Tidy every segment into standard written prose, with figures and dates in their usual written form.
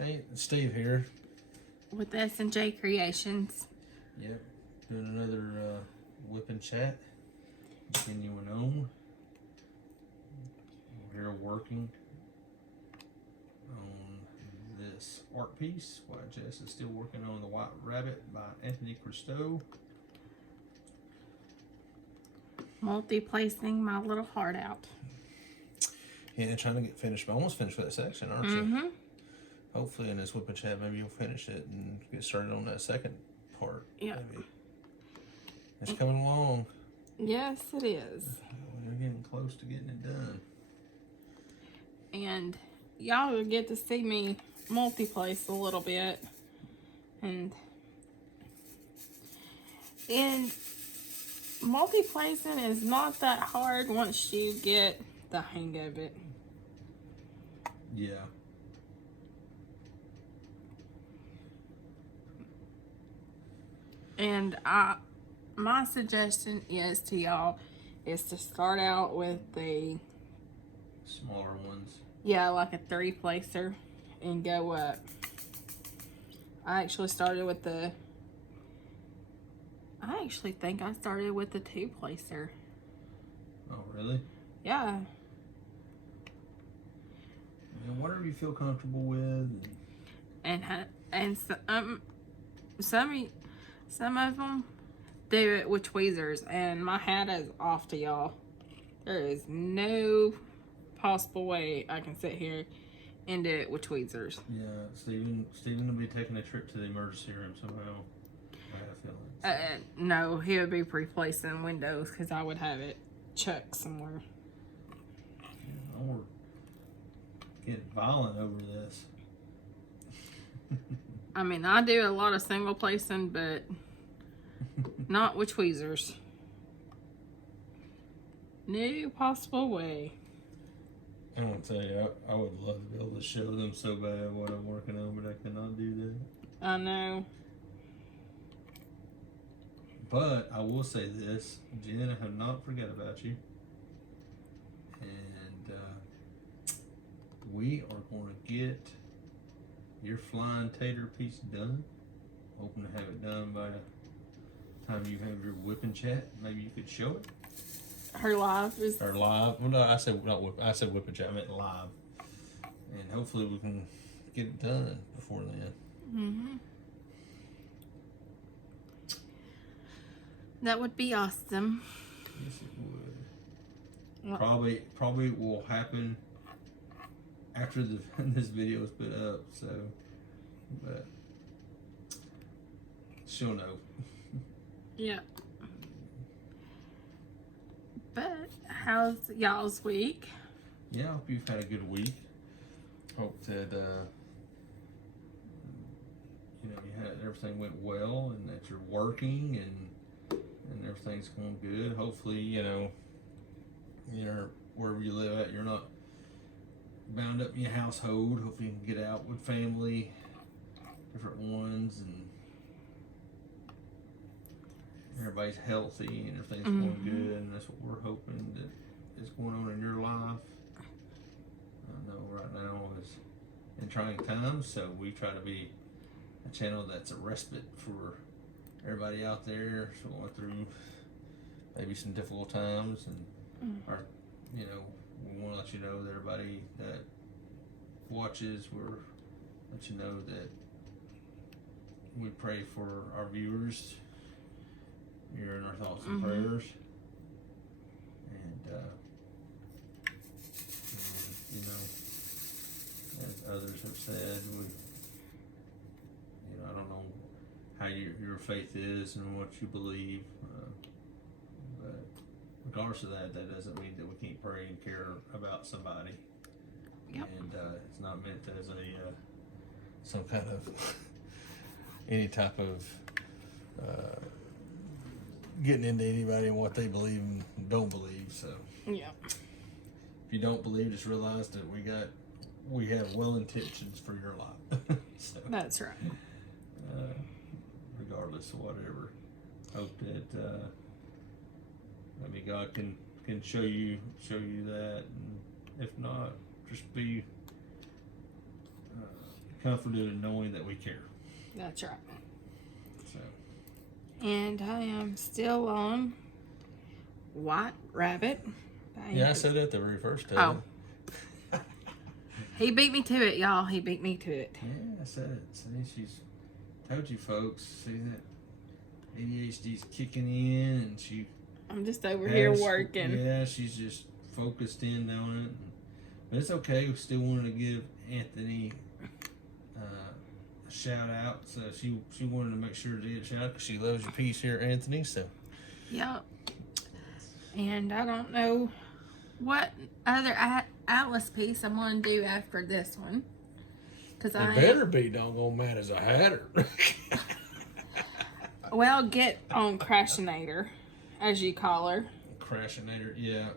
Hey, Steve here. With S&J Creations. Yep, doing another whip and chat. Continuing on. We're here working on this art piece while Jess is still working on The White Rabbit by Anthony Christou. Multi-placing my little heart out. Yeah, trying to get finished, but almost finished with that section, aren't you? Hopefully in this whip and chat, maybe you'll finish it and get started on that second part. Yeah. Maybe. It's coming along. Yes, it is. We're getting close to getting it done. And y'all will get to see me multi-place a little bit. And multi-placing is not that hard once you get the hang of it. Yeah. And my suggestion is to y'all is to start out with the Smaller ones. yeah, like a 3-placer and go up. I actually think I started with the 2-placer. Oh, really? Yeah. And whatever you feel comfortable with. And some of them do it with tweezers, and my hat is off to y'all. There is no possible way I can sit here and do it with tweezers. Yeah, Steven will be taking a trip to the emergency room somehow. I have a feeling. No, he would be replacing windows because I would have it chucked somewhere. Yeah, we're getting violent over this. I mean, I do a lot of single placing, but not with tweezers. No possible way. I want to tell you, I would love to be able to show them so bad what I'm working on, but I cannot do that. I know. But I will say this, Jen, I have not forgot about you. And we are going to get your flying tater piece done. Hoping to have it done by the time you have your whip and chat. Maybe you could show it. Her live is... Or live. Well, no, I said not whip. I said whip and chat. I meant live. And hopefully we can get it done before then. That would be awesome. Yes, it would. Probably will happen after this video is put up. So, but she'll know. Yeah. But how's y'all's week? Yeah, I hope you've had a good week. Hope that everything went well and that you're working and everything's going good. Hopefully, you're wherever you live at, you're not bound up in your household. Hopefully you can get out with family, different ones, and everybody's healthy and everything's going good, and that's what we're hoping that is going on in your life. I know right now is in trying times, so we try to be a channel that's a respite for everybody out there going through maybe some difficult times, and we want to let you know that everybody that watches, we're let you know that we pray for our viewers. You're in our thoughts and prayers, and as others have said, I don't know how your faith is and what you believe, but regardless of that doesn't mean that we can't pray and care about somebody. Yep. And it's not meant as a some kind of any type of getting into anybody and what they believe and don't believe. So yeah, if you don't believe, just realize that we have well intentions for your life. So, that's right. Regardless of whatever, hope that maybe God can show you that, and if not, just be comforted in knowing that we care. That's right. So. And I am still on White Rabbit. Yeah, I said that the very first time. Oh. He beat me to it, y'all. He beat me to it. Yeah, I said it. See, she's told you folks. See that ADHD's kicking in, and I'm just over here has- working. Yeah, she's just focused in on it. But it's okay. We still wanted to give Anthony a shout out. So she wanted to make sure to get a shout out because she loves your piece here, Anthony. So. Yep. And I don't know what other Atlas piece I'm going to do after this one. Cause It better be doggone mad as a hatter. Well, get on Crashinator, as you call her. Crashinator, yeah.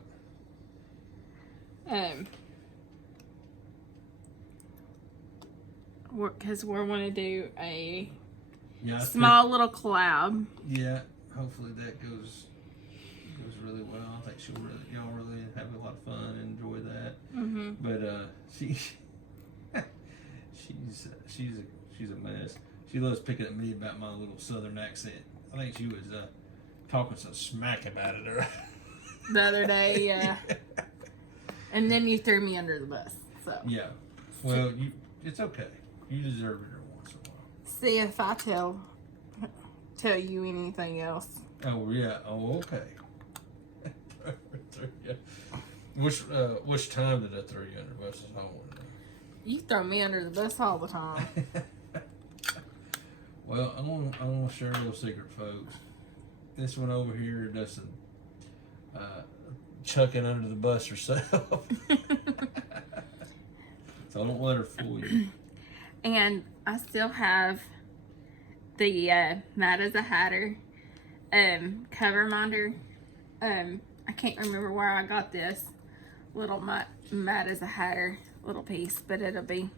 Because we're going to do a Yeah, small little collab. Yeah, hopefully that goes really well. I think y'all really have a lot of fun and enjoy that. Mm-hmm. But she's a mess. She loves picking at me about my little southern accent. I think she was talking some smack about it The other day, yeah. And then you threw me under the bus. So yeah. Well, it's okay. You deserve it every once in a while. see if I tell you anything else. Oh yeah. Oh okay. Which time did I throw you under buses? I don't want to know. You throw me under the bus all the time. Well, I'm gonna share a little secret, folks. This one over here doesn't chucking under the bus herself. So don't let her fool you. And I still have the Mad as a Hatter cover minder. I can't remember where I got this little Mad as a Hatter little piece, but it'll be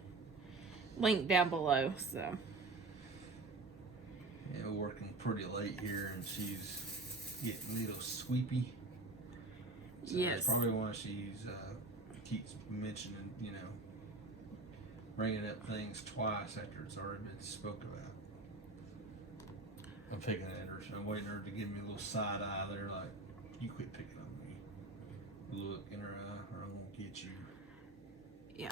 linked down below. So Yeah, we're working pretty late here, and she's getting a little sweepy. So yes, that's probably why she's keeps mentioning, bringing up things twice after it's already been spoke about. I'm picking at her, so I'm waiting her to give me a little side eye there, like, you quit picking on me. Look in her eye, or I'm gonna get you. Yeah.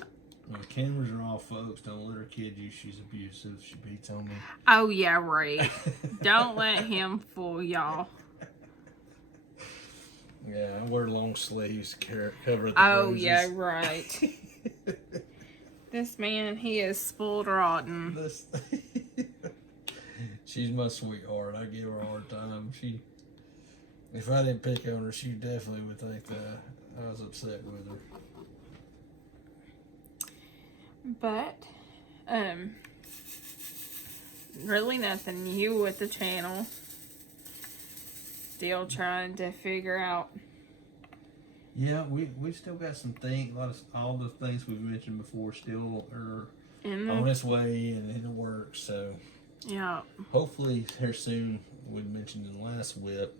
When the cameras are off, folks, don't let her kid you. She's abusive. She beats on me. Oh yeah, right. Don't let him fool y'all. Yeah, I wear long sleeves to cover the Oh bruises. yeah, right. This man, he is spoiled rotten. She's my sweetheart. I give her a hard time. If I didn't pick on her, she definitely would think that I was upset with her. But, really nothing new with the channel. Still trying to figure out. Yeah, we still got some things. All the things we've mentioned before still are on its way and in the works. So Yeah. hopefully here soon. We mentioned in the last whip.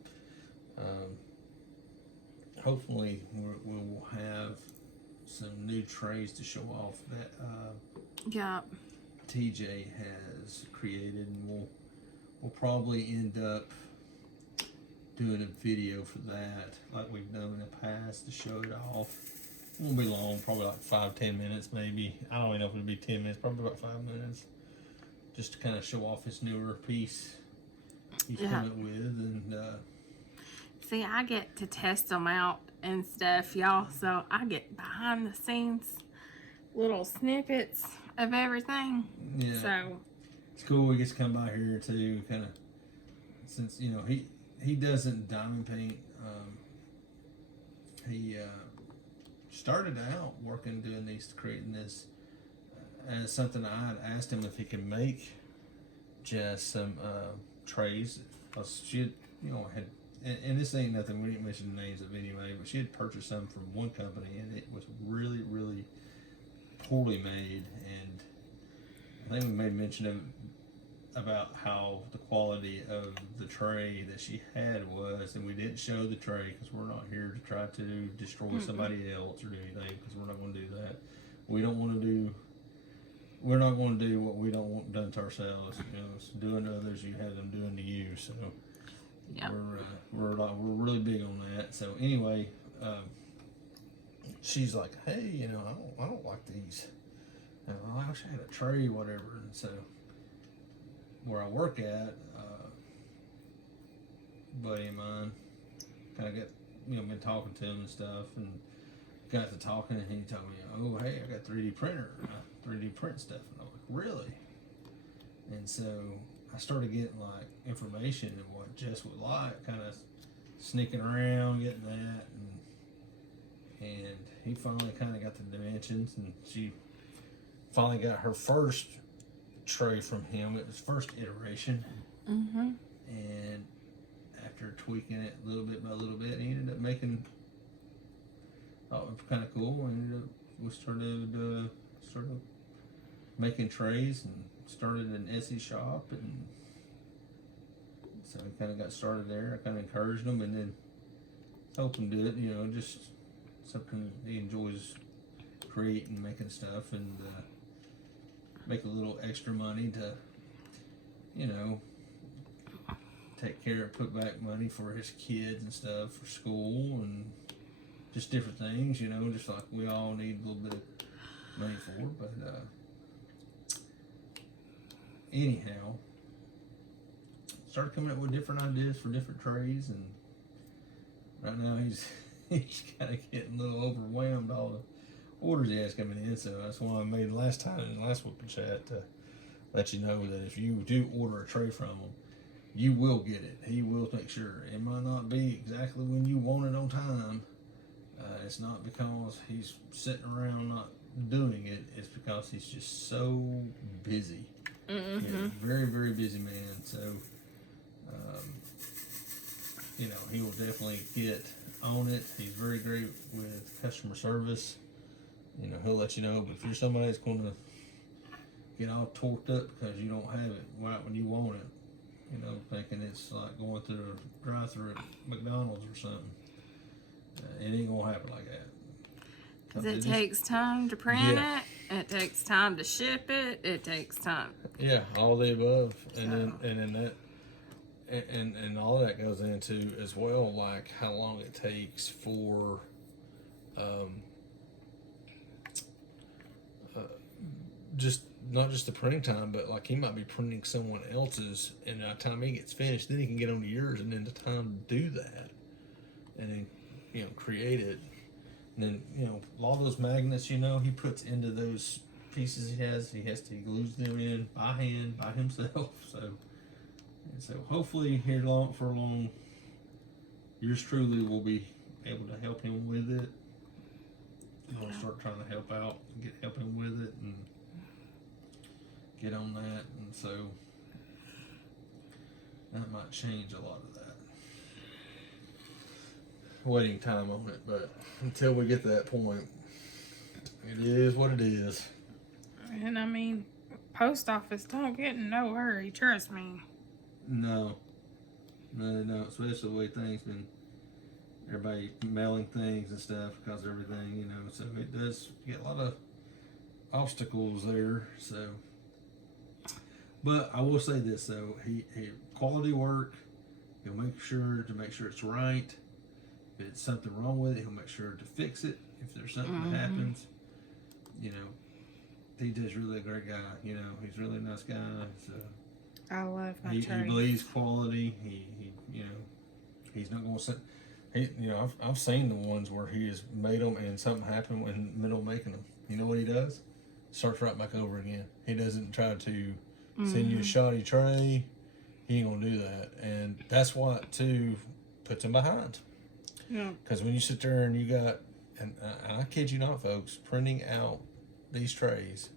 Hopefully we'll have some new trays to show off that Yeah. TJ has created, and we'll probably end up doing a video for that, like we've done in the past, to show it off. It won't be long, probably like 5-10 minutes, maybe. I don't even know if it'll be 10 minutes, probably about 5 minutes, just to kind of show off his newer piece he's coming with. And see, I get to test them out and stuff, y'all, so I get behind the scenes little snippets of everything. yeah, So it's cool. He gets to come by here too, kind of, since he doesn't diamond paint. He started out working doing these, creating this as something I had asked him if he could make just some trays. She had, had, and this ain't nothing, we didn't mention the names of anyway, but she had purchased some from one company, and it was really, really poorly made. And I think we made mention of about how the quality of the tray that she had was, and we didn't show the tray because we're not here to try to destroy somebody else or do anything, because we're not going to do that. We don't want to do we're not going to do what we don't want done to ourselves. You know, it's doing to others, you have them doing to you. So Yeah. we're really big on that. So anyway, she's like, hey, you know, I don't like these. And I wish I had a tray, whatever. And so where I work at, buddy of mine, kind of got, you know, been talking to him and stuff, and got to talking, and he told me, oh, hey, I got 3D printer, 3D print stuff. And I'm like, really? And so I started getting like information of what Jess would like, kind of sneaking around, getting that, and he finally kind of got the dimensions, and she finally got her first tray from him. It was first iteration, and after tweaking it a little bit by little bit, he ended up making. Thought it was kind of cool, and we started making trays and started an Etsy shop, and so we kind of got started there. I kind of encouraged him, and then helped him do it. You know, just something he enjoys creating, making stuff, and make a little extra money to, you know, take care of, put back money for his kids and stuff for school and just different things, you know, just like we all need a little bit of money for. But anyhow, started coming up with different ideas for different trays, and right now he's kind of getting a little overwhelmed all the orders he has coming in. So that's why I made last time in the last Whoopin' Chat to let you know that if you do order a tray from him, you will get it. He will make sure. It might not be exactly when you want it on time. It's not because he's sitting around not doing it. It's because he's just so busy. You know, very, very busy man. So, you know, he will definitely get on it. He's very great with customer service. You know, he'll let you know. But if you're somebody that's going to get all torqued up because you don't have it right when you want it, you know, thinking it's like going through a drive-through at McDonald's or something. It ain't gonna happen like that. Because it takes time to print it. It takes time to ship it. It takes time. Yeah, all the above, and then and all that goes into as well, like how long it takes for, just not just the printing time, but like he might be printing someone else's, and by the time he gets finished, then he can get onto yours, and then the time to do that, and then, you know, create it. And then, you know, a lot of those magnets, you know, he puts into those pieces he glues them in by hand, by himself. So hopefully here for long, yours truly will be able to help him with it. I'll start trying to help him with it and get on that. And so that might change a lot of that waiting time on it, but until we get to that point, it is what it is. And I mean, post office don't get in no hurry, trust me. No, especially the way things been, everybody mailing things and stuff because of everything, you know, so it does get a lot of obstacles there. So, but I will say this though, he quality work, he'll make sure it's right. If it's something wrong with it, he'll make sure to fix it. If there's something that happens, you know, he does really a great guy. You know, he's a really nice guy. So I love my he trade. believes quality. He you know, he's not going to sit. You know, I've seen the ones where he has made them and something happened in the middle of making them. You know what he does? Starts right back over again. He doesn't try to send you a shoddy tray. He ain't gonna do that, and that's what too puts him behind. Yeah. Because when you sit there and you got, and I kid you not, folks, printing out these trays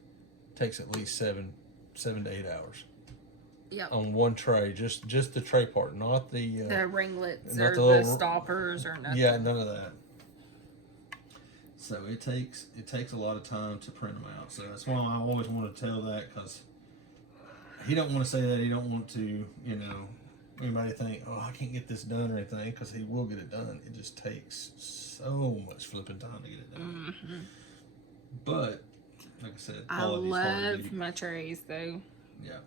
takes at least 7 to 8 hours. Yep. On one tray, just the tray part, not the ringlets not or the the little, stoppers or nothing. Yeah, none of that. So it takes a lot of time to print them out. So that's why I always want to tell that, because he don't want to say that he don't want to, you know, anybody think, oh, I can't get this done or anything, because he will get it done. It just takes so much flipping time to get it done. But like I said, I quality's hard to love beat. my trays though. Yeah.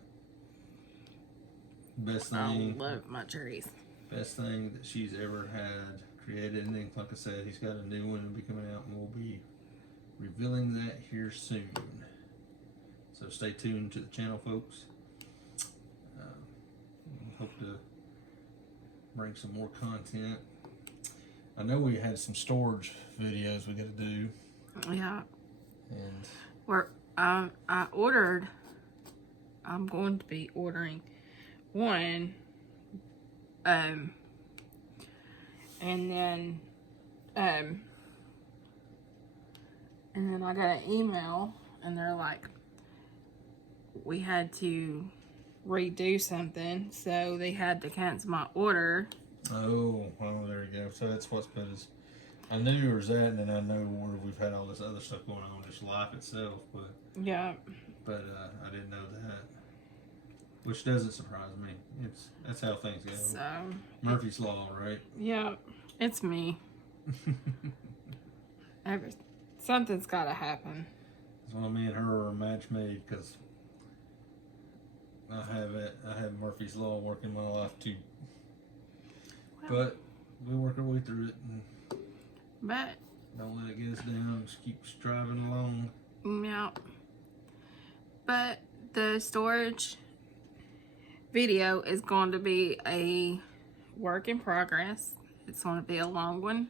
Best I thing. love my trays. Best thing that she's ever had created, and then, like I said, he's got a new one that'll be coming out, and we'll be revealing that here soon. So stay tuned to the channel, folks. Hope to bring some more content. I know we had some storage videos we got to do, Yeah. and I ordered. I'm going to be ordering one. And then I got an email, and they're like, we had to redo something, so they had to cancel my order. oh, well, there you go. So that's what's put us. I knew there was that, and then I know where we've had all this other stuff going on, just life itself, but Yeah. I didn't know that, which doesn't surprise me. That's how things go. So Murphy's Law, right? yeah, it's me. Something's got to happen. That's why me and her are a match made, because I have Murphy's Law working my life too. But we work our way through it, and But don't let it get us down. Just keep striving along. yeah. But the storage video is going to be a work in progress. It's going to be a long one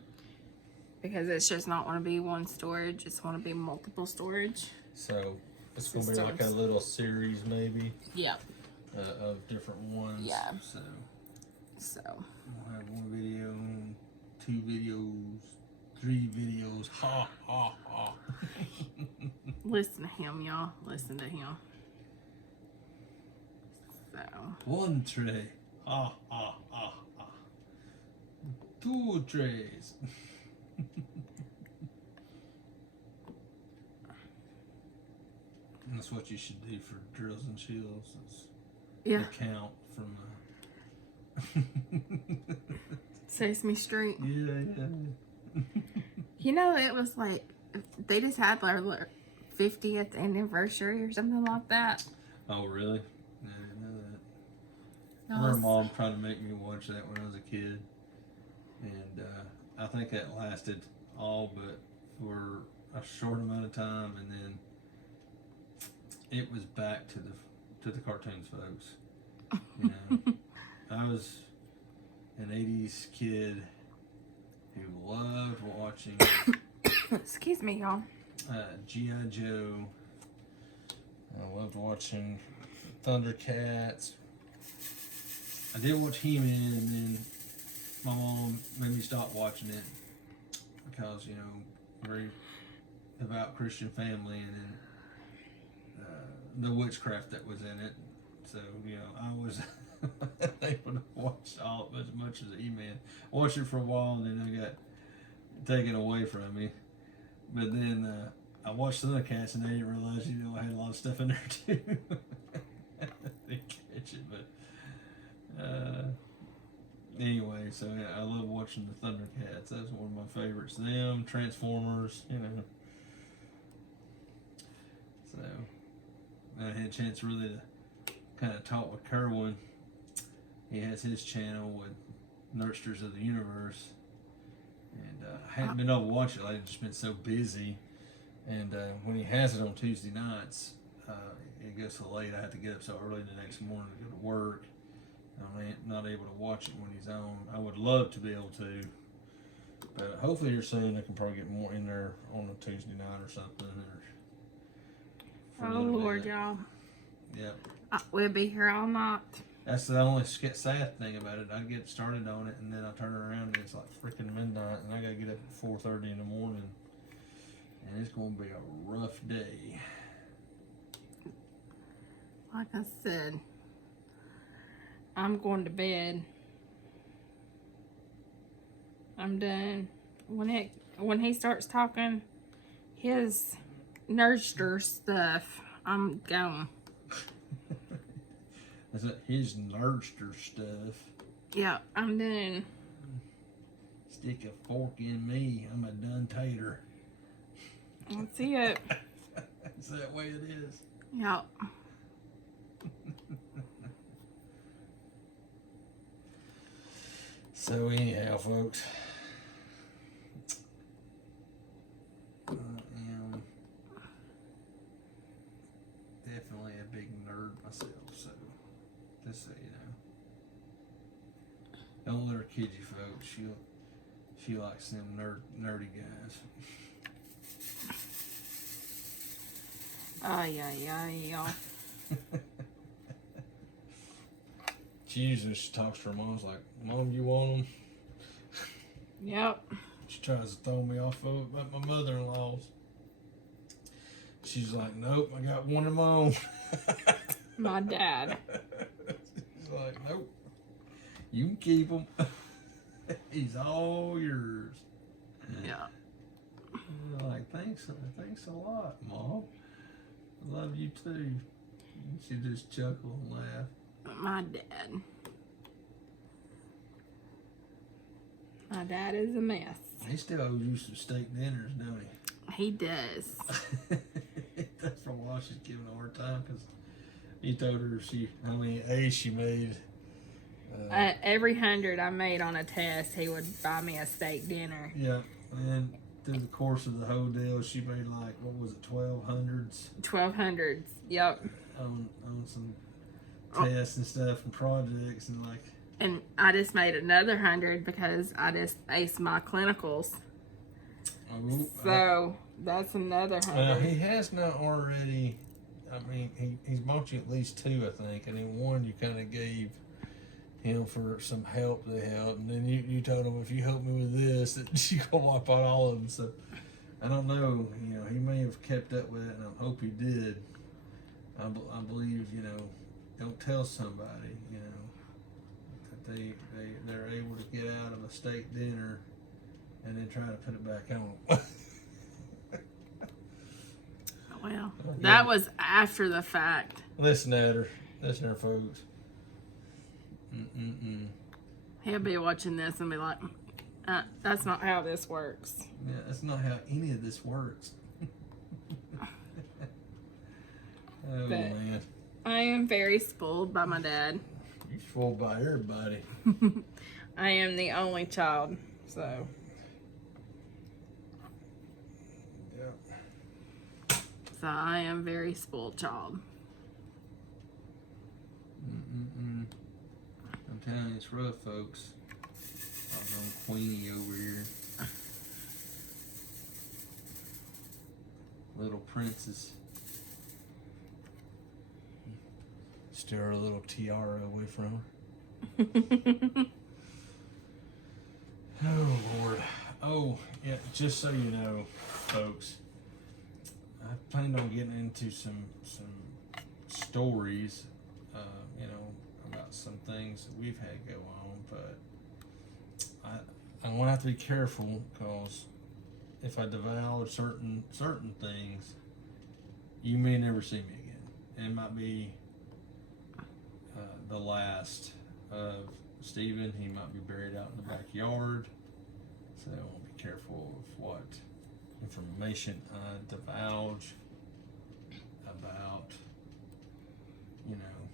because it's just not going to be one storage. It's going to be multiple storage. So it's going to be like a little series, maybe, Yeah. of different ones. Yeah. So we'll have one video, 2 videos, 3 videos. Ha ha ha. Listen to him, y'all. Listen to him. So 1 tray. Ha ha ha ha. 2 trays. That's what you should do for drills and chills. It's yeah, the count from Sesame Street. yeah. You know, it was like they just had their 50th anniversary or something like that. Oh, really? I didn't know that. No, Her mom tried to make me watch that when I was a kid, and I think that lasted all but for a short amount of time, and then it was back to the cartoons, folks. You know, I was an '80s kid who loved watching Excuse me, y'all. G.I. Joe. I loved watching Thundercats. I did watch He-Man, and then my mom made me stop watching it because, you know, very devout Christian family, and then the witchcraft that was in it. So, you know, I was able to watch all as much as He-Man. I watched it for a while, and then I got taken away from me. But then I watched Thundercats, and I didn't realize, you know, I had a lot of stuff in there too. I didn't catch it, but anyway, so yeah, I love watching the Thundercats. That's one of my favorites. Them, Transformers, you know. So I had a chance really to kind of talk with Kerwin. He has his channel with Nerdsters of the Universe, and I hadn't been able to watch it. I've just been so busy, and when he has it on Tuesday nights, it goes so late. I have to get up so early the next morning to go to work. I'm not able to watch it when he's on. I would love to be able to, but hopefully here soon I can probably get more in there on a Tuesday night or something. Oh, Lord, y'all. Yep. We'll be here all night. That's the only sad thing about it. I get started on it, and then I turn around and it's like freaking midnight, and I gotta get up at 4:30 in the morning, and it's gonna be a rough day. Like I said, I'm going to bed. I'm done. When he starts talking his nerdster stuff, I'm gone. Is that his nerdster stuff? Yeah, I'm done. Stick a fork in me. I'm a done tater. Let's see it. It's that way it is. Yep. So anyhow, folks, I am definitely a big nerd myself. So just so you know, don't let her kid you, folks. She likes them nerdy guys. Yeah. She talks to her mom's like, Mom, you want them? Yep. She tries to throw me off of at my mother-in-law's. She's like, nope, I got one of my own. My dad. She's like, nope, you can keep him. He's all yours. Yeah. I'm like, thanks a lot, Mom. I love you too. She just chuckle and laugh. My dad. My dad is a mess. He still owes you some steak dinners, don't he? He does. That's for a while she's giving a hard time because he told her how many A's she made. Every 100 I made on a test, he would buy me a steak dinner. Yeah, and through the course of the whole deal, she made like, what was it, 1200s? 1200s. Yep. On some tests and stuff and projects and like. And I just made another 100 because I just aced my clinicals. So that's another 100. He has not already. I mean, he's bought you at least 2, I think, and then one you kind of gave him for some help to help, and then you told him if you help me with this, that you gonna wipe out all of them. So I don't know. You know, he may have kept up with it, and I hope he did. I believe, you know, don't tell somebody, you know, that they're able to get out of a steak dinner and then try to put it back on. Well, that was after the fact. Listen at her, folks. He'll be watching this and be like, that's not how this works. Yeah, that's not how any of this works. Oh, man. I am very spoiled by my dad. You're spoiled by everybody. I am the only child, so. Yeah. So I am very spoiled child. I'm telling you, it's rough, folks. I'm on Queenie over here. Little princess. Steer her little tiara away from her. Oh, Lord. Oh, yeah, just so you know, folks, I planned on getting into some stories, you know, about some things that we've had go on, but I'm going to have to be careful because if I divulge certain things, you may never see me again. It might be the last of Stephen. He might be buried out in the backyard, so I want to be careful of what information I divulge about, you know,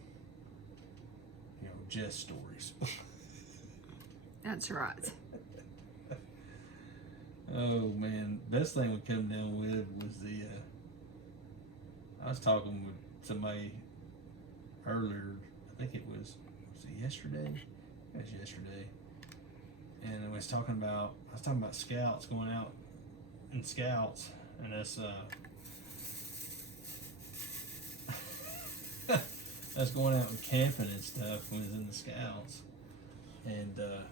jest stories. That's right. Oh man, best thing we come down with was I was talking with somebody earlier. I think it was it yesterday? It was yesterday. And I was talking about scouts, going out in scouts, and us us going out and camping and stuff when we was in the scouts. And our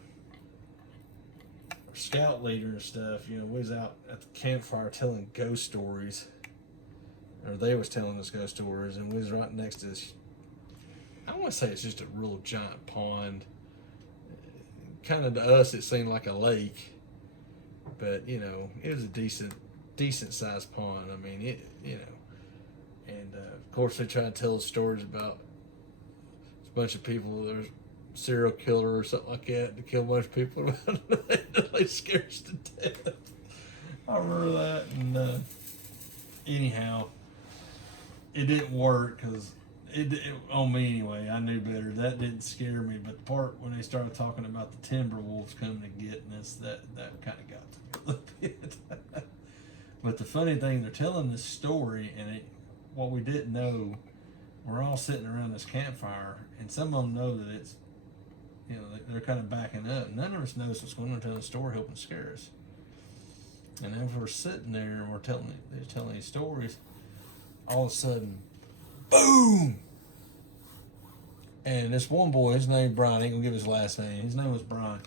scout leader and stuff, you know, we was out at the campfire telling ghost stories. Or they was telling us ghost stories, and we was right next to this, I don't want to say it's just a real giant pond. Kind of to us it seemed like a lake, but you know, it was a decent sized pond. I mean, it, you know, and of course they try to tell us stories about a bunch of people, there's a serial killer or something like that to kill a bunch of people. They scared us to death. I remember that. And anyhow, it didn't work because it on me anyway. I knew better. That didn't scare me. But the part when they started talking about the timber wolves coming and getting us, that kind of got to me a little bit. But the funny thing, they're telling this story, and what we didn't know, we're all sitting around this campfire, and some of them know that it's, you know, they're kind of backing up. None of us knows what's going on, telling the story, hoping to scare us. And then we're sitting there and they're telling these stories. All of a sudden, boom! And this one boy, his name Brian, I ain't gonna give his last name. His name was Brian.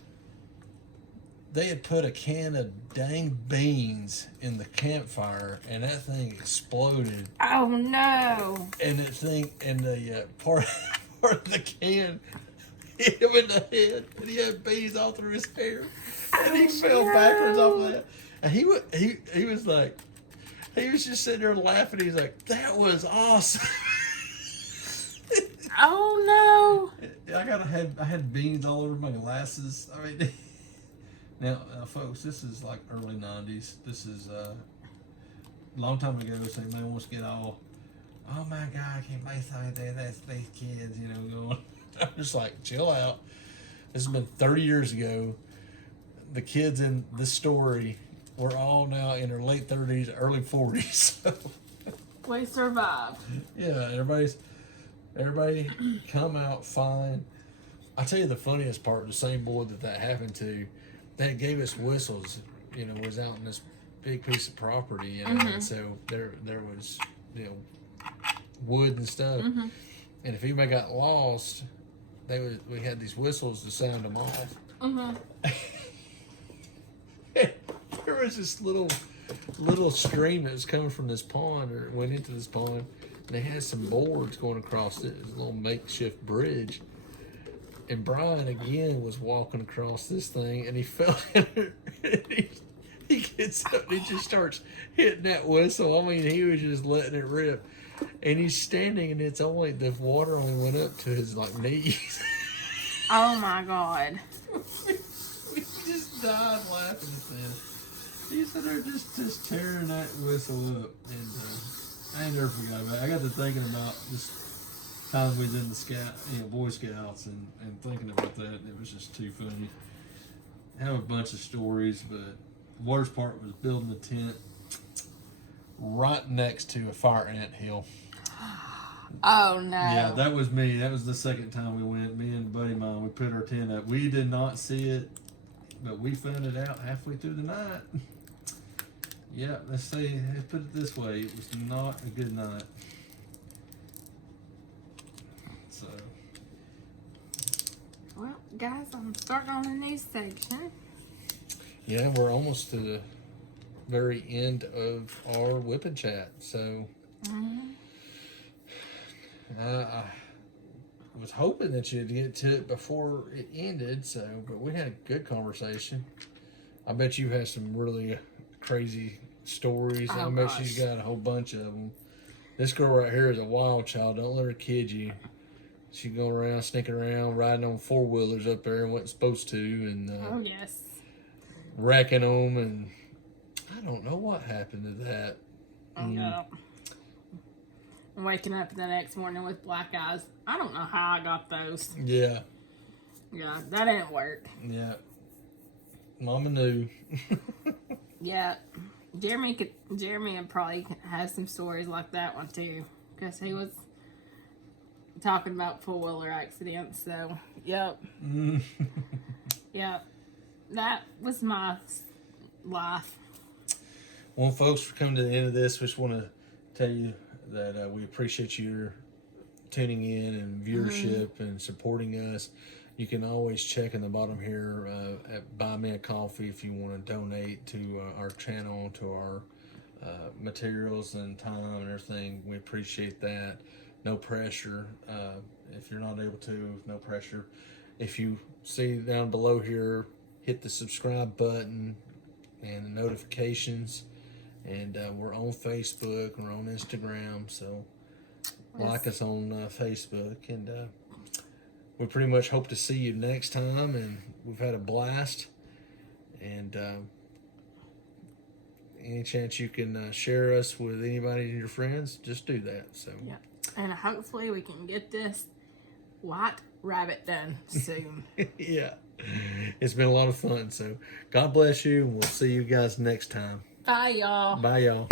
They had put a can of dang beans in the campfire, and that thing exploded. Oh no! And that thing, and the part of the can hit him in the head, and he had beans all through his hair, and he fell backwards off of that. And he was like, he was just sitting there laughing. He's like, "That was awesome." Oh no! I had beans all over my glasses. I mean, now folks, this is like early '90s. This is a long time ago. So you may almost get all, "Oh my God, I can't believe something like that. That's these kids," you know, going. I'm just like, chill out. This has been 30 years ago. The kids in this story were all now in their late 30s, early 40s. So. We survived. Yeah, everybody come out fine. I tell you the funniest part, the same boy that happened to, they gave us whistles, you know, was out in this big piece of property, you know, and so there was, you know, wood and stuff. And if anybody got lost, we had these whistles to sound them off. There was this little stream that was coming from this pond, or went into this pond, and they had some boards going across it. It was a little makeshift bridge. And Brian again was walking across this thing, and he fell in it. He gets up and he just starts hitting that whistle. I mean, he was just letting it rip. And he's standing, and the water only went up to his like knees. Oh my God! We just died laughing at this. He said they're just tearing that whistle up, and I ain't never forgot about it. I got to thinking about this time we was in the Boy Scouts, and thinking about that. It was just too funny. I have a bunch of stories, but the worst part was building the tent right next to a fire ant hill. Oh no! Yeah, that was me. That was the second time we went. Me and a buddy of mine, we put our tent up. We did not see it, but we found it out halfway through the night. Yeah, let's put it this way. It was not a good night. So. Well, guys, I'm starting on the news section. Yeah, we're almost to the very end of our whipping chat. So I was hoping that you'd get to it before it ended. So, but we had a good conversation. I bet you had some really crazy stories. I bet she's got a whole bunch of them. This girl right here is a wild child. Don't let her kid you. She's going around, sneaking around, riding on four-wheelers up there and wasn't supposed to, and oh yes, wrecking them, and I don't know what happened to that. Yeah. Waking up the next morning with black eyes. I don't know how I got those. Yeah. Yeah, that didn't work. Yeah. Mama knew. Yeah. Jeremy would probably have some stories like that one too, because he was talking about four-wheeler accidents. So, yep. Yep. That was my life. Well, folks, for coming to the end of this, we just want to tell you that we appreciate your tuning in and viewership and supporting us. You can always check in the bottom here at Buy Me a Coffee if you want to donate to our channel, to our materials and time and everything. We appreciate that. No pressure. If you're not able to, no pressure. If you see down below here, hit the subscribe button and the notifications. And we're on Facebook, we're on Instagram, so like us on Facebook. And we pretty much hope to see you next time, and we've had a blast. And any chance you can share us with anybody and your friends, just do that. So Yeah. And hopefully we can get this white rabbit done soon. yeah, it's been a lot of fun. So God bless you, and we'll see you guys next time. Bye, y'all. Bye, y'all.